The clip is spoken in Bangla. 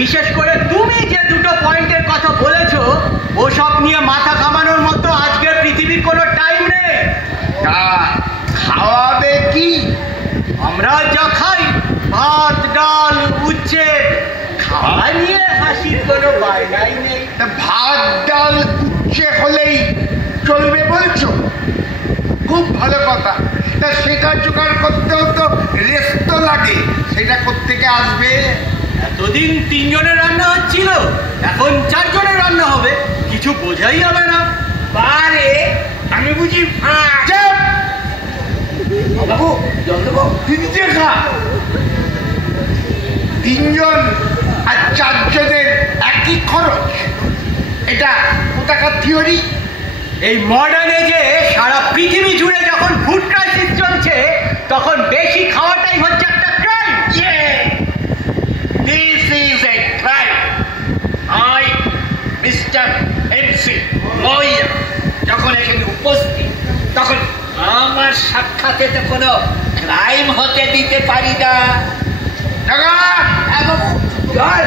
বিশেষ করে তুমি যে দুটো পয়েন্টের কথা বলেছো ওসব নিয়ে মাথা ঘামানোর মতো আজকের পৃথিবীর কোনো টাইম নেই। খাওয়াবে কি? আমরা যা খাই ভাত ডাল উচ্ছে, খাওয়া নিয়ে হাসির কোনো বায়নাই নেই। ভাত ডাল উচ্ছে হলেই চলবে বলছো? খুব ভালো কথা। তা সেটা জোগাড় করতেও তো রেস্ট তো লাগে, সেটা কোত্থেকে আসবে? এতদিন 3 জনের রান্না হচ্ছিল, এখন 4 জনের রান্না হবে, কিছু বোঝাই হবে না। বারে আমি বুঝি বাবু জল দেবো? তিনটে খা। 3 জন আর 4 জনের একই খরচ, এটা কোথাকার থিওরি? এই মডার্ন এজে সারা পৃথিবী জুড়ে যখন ফুড ক্রাইসিস চলছে তখন বেশি খাওয়াটাই হচ্ছে একটা crime. This is a crime. I, Mr. MC Lawyer, যখন এখানে উপস্থিত তখন আমার সাক্ষাতে তো কোনো ক্রাইম হতে দিতে পারি না। জল